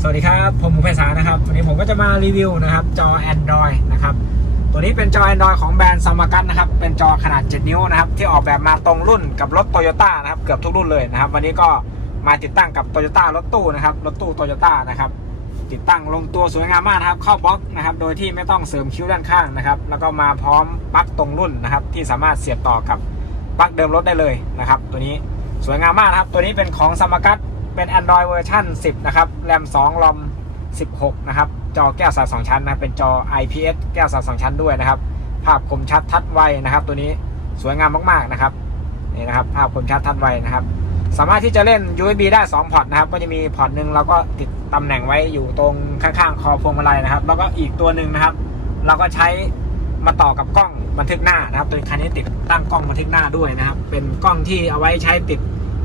สวัสดีครับ ผมหมูไพศานะครับ วันนี้ผมก็จะมารีวิวนะครับ จอ Android นะครับ ตัวนี้เป็นจอ Android ของแบรนด์ซามากัสนะครับ เป็นจอขนาด 7 นิ้วนะครับ ที่ออกแบบมาตรงรุ่นกับรถโตโยต้านะครับ เกือบทุกรุ่นเลยนะครับ วันนี้ก็มาติดตั้งกับโตโยต้ารถตู้นะครับ รถตู้โตโยต้านะครับ ติดตั้งลงตัวสวยงามมากนะครับ เข้าบล็อกนะครับ โดยที่ไม่ต้องเสริมคิ้วด้านข้างนะครับ แล้วก็มาพร้อมปลั๊กตรงรุ่นนะครับ ที่สามารถเสียบต่อกับปลั๊กเดิมรถได้เลยนะครับ ตัวนี้สวยงามมากนะครับ ตัวนี้เป็นของซามากัส เป็น Android เวอร์ชัน10 นะครับ แรม 2 รอม 16 นะครับ จอแก้วสาย2ชั้นนะ เป็นจอ IPS แก้วสาย2ชั้นด้วยนะครับ ภาพคมชัดทัดไวนะครับ ตัวนี้สวยงามมากๆนะครับ นี่นะครับ ภาพคมชัดทัดไวนะครับ สามารถที่จะเล่น USB ได้ 2 พอร์ตนะครับ ก็จะมีพอร์ตหนึ่งเราก็ติดตำแหน่งไว้อยู่ตรงข้างๆ คอพวงมาลัยนะครับ แล้วก็อีกตัวหนึ่งนะครับ เราก็ใช้มาต่อกับกล้องบันทึกหน้านะครับ ตัวคันนี้ติดตั้งกล้องบันทึกหน้าด้วยนะครับ เป็นกล้องที่เอาไว้ใช้ติด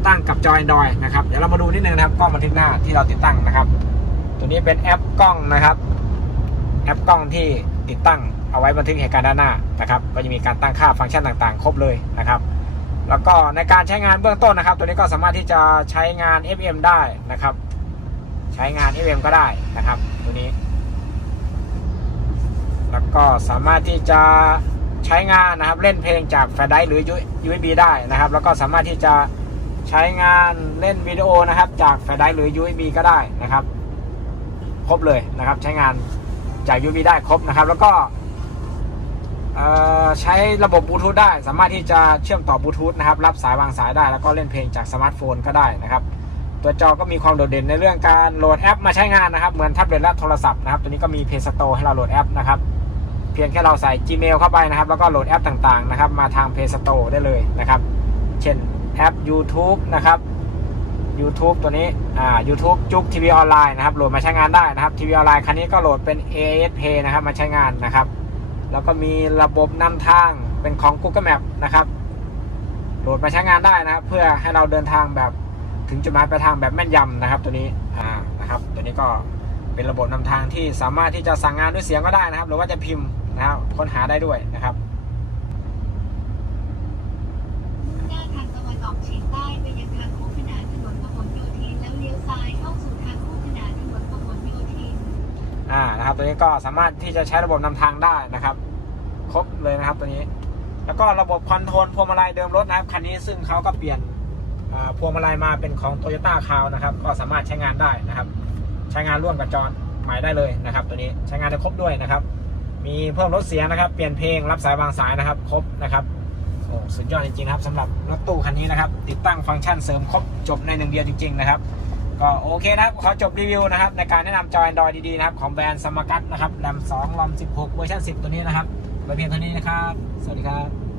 ตั้งกับจอ Android นะครับ เดี๋ยวเรามาดูนิดนึงนะครับกล้องบันทึกหน้าที่เราติดตั้งนะครับ ตัวนี้เป็นแอปกล้องนะครับ แอปกล้องที่ติดตั้งเอาไว้บันทึกเหตุการณ์ด้านหน้านะครับ ก็จะมีการตั้งค่าฟังก์ชันต่างๆ ครบเลยนะครับ แล้วก็ในการใช้งานเบื้องต้นนะครับ ตัวนี้ก็สามารถที่จะใช้งาน FM ได้นะครับ ใช้งาน FM ก็ได้นะครับ ตัวนี้ แล้วก็สามารถที่จะใช้งานนะครับเล่นเพลงจากแฟลชไดร์หรือ USB ได้นะครับ แล้วก็สามารถที่จะ ใช้งานเล่นวิดีโอนะครับ จากแฟลชไดร์หรือ USB ก็ได้นะครับ ครบเลยนะครับ ใช้งานจาก USB ได้ครบนะครับ แล้วก็ใช้ระบบบลูทูธได้ สามารถที่จะเชื่อมต่อบลูทูธนะครับ รับสายวางสายได้ แล้วก็เล่นเพลงจากสมาร์ทโฟนก็ได้นะครับ ตัวจอก็มีความโดดเด่นในเรื่องการโหลดแอปมาใช้งานนะครับ เหมือนแท็บเล็ตและโทรศัพท์นะครับ ตัวนี้ก็มี Play Store ให้เราโหลดแอปนะครับ เพียงแค่เราใส่ Gmail เข้าไปนะครับ แล้วก็โหลดแอปต่างๆนะครับ มาทาง Play Store ได้เลยนะครับ เช่น แอป YouTube นะครับ YouTube ตัวนี้อ่า YouTube จุกทีวีออนไลน์นะครับโหลดมาใช้งานได้นะครับทีวีออนไลน์คันนี้ก็โหลดเป็น AS Pay นะครับมาใช้งานนะครับ แล้วก็มีระบบนำทางเป็นของ Google Map นะครับ โหลดมาใช้งานได้นะครับ เพื่อให้เราเดินทางแบบถึงจุดหมายปลายทางแบบแม่นยำนะครับ ตัวนี้อ่านะครับ ตัวนี้ก็เป็นระบบนำทางที่สามารถที่จะสั่งงานด้วยเสียงก็ได้นะครับ หรือว่าจะพิมพ์นะครับค้นหาได้ด้วยนะครับ มุ่งหน้าทางตะวันออกเฉียงใต้ไปยังทางคู่ขนานถนนพหลโยธินแล้วเลี้ยวซ้ายเข้าสู่ทางคู่ขนานถนนพหลโยธิน อ่า นะครับ ตัวนี้ก็สามารถที่จะใช้ระบบนำทางได้นะครับ ครบเลยนะครับตัวนี้ แล้วก็ระบบคอนโทรลพวงมาลัยเดิมรถนะครับคันนี้ซึ่งเขาก็เปลี่ยนพวงมาลัยมาเป็นของ t o y ยต้าคาวนะครับ ก็สามารถใช้งานได้นะครับ ใช้งานร่วมกับจอใหม่ได้เลยนะครับ ตัวนี้ใช้งานได้ครบด้วยนะครับ มีเพิ่มลดเสียงนะครับ เปลี่ยนเพลงรับสายวางสายนะครับ ครบนะครับโอ้สุดยอดจริงๆครับสำหรับรถตู้คันนี้นะครับ ติดตั้งฟังก์ชันเสริมครบจบในหนึ่งเดียวจริง ๆ นะครับ ก็โอเคนะครับขอจบรีวิวนะครับ ในการแนะนำจอ Android ดีๆนะครับ ของแบรนด์สมากัตนะครับแรม2รอม16 เวอร์ชัน10 ตัวนี้นะครับไว้เพียงเท่านี้นะครับ สวัสดีครับ